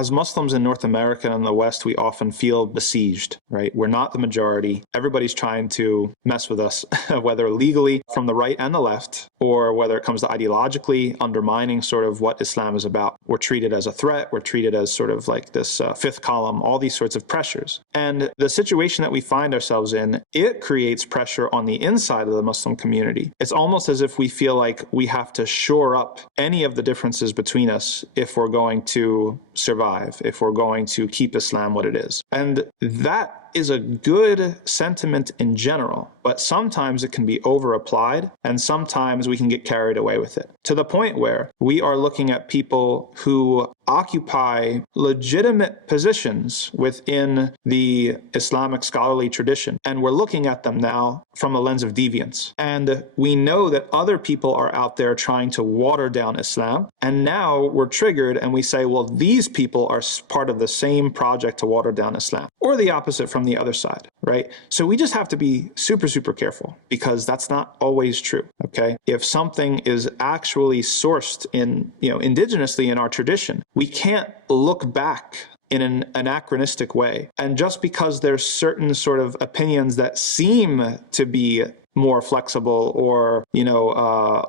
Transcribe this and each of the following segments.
as Muslims in North America and the West, we often feel besieged, right? We're not the majority. Everybody's trying to mess with us, whether legally from the right and the left, or whether it comes to ideologically undermining sort of what Islam is about. We're treated as a threat. We're treated as sort of like this fifth column, all these sorts of pressures. And the situation that we find ourselves in, it creates pressure on the inside of the Muslim community. It's almost as if we feel like we have to shore up any of the differences between us if we're going to survive, if we're going to keep Islam what it is. And that is a good sentiment in general, but sometimes it can be over-applied, and sometimes we can get carried away with it, to the point where we are looking at people who occupy legitimate positions within the Islamic scholarly tradition, and we're looking at them now from a lens of deviance. And we know that other people are out there trying to water down Islam, and now we're triggered and we say, well, these people are part of the same project to water down Islam, or the opposite from the other side, right? So we just have to be super, super careful, because that's not always true, okay? If something is actually sourced in, indigenously in our tradition, we can't look back in an anachronistic way. And just because there's certain sort of opinions that seem to be more flexible or,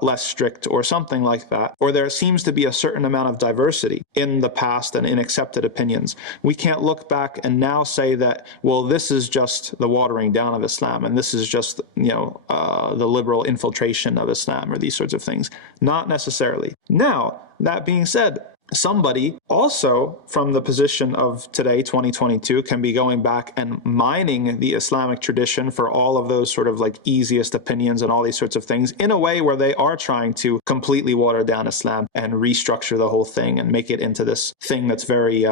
less strict or something like that, or there seems to be a certain amount of diversity in the past and in accepted opinions, we can't look back and now say that, well, this is just the watering down of Islam, and this is just, the liberal infiltration of Islam, or these sorts of things. Not necessarily. Now, that being said, somebody also from the position of today, 2022, can be going back and mining the Islamic tradition for all of those sort of like easiest opinions and all these sorts of things in a way where they are trying to completely water down Islam and restructure the whole thing and make it into this thing that's very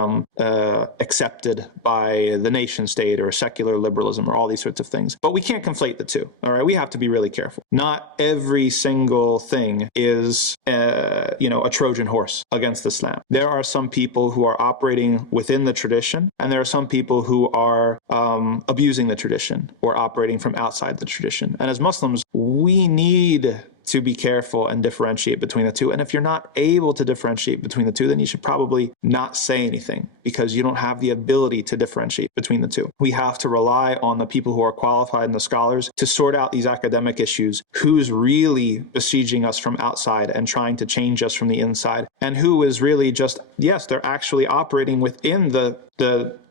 accepted by the nation state or secular liberalism or all these sorts of things. But we can't conflate the two, all right? We have to be really careful. Not every single thing is, a Trojan horse against Islam. There are some people who are operating within the tradition, and there are some people who are abusing the tradition or operating from outside the tradition. And as Muslims, we need to be careful and differentiate between the two. And if you're not able to differentiate between the two, then you should probably not say anything, because you don't have the ability to differentiate between the two. We have to rely on the people who are qualified and the scholars to sort out these academic issues, who's really besieging us from outside and trying to change us from the inside, and who is really just, yes, they're actually operating within the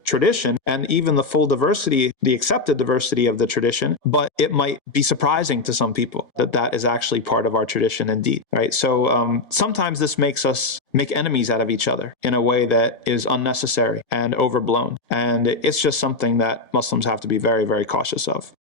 tradition and even the full diversity, the accepted diversity of the tradition, but it might be surprising to some people that that is actually part of our tradition indeed, right? So sometimes this makes us make enemies out of each other in a way that is unnecessary and overblown. And it's just something that Muslims have to be very, very cautious of.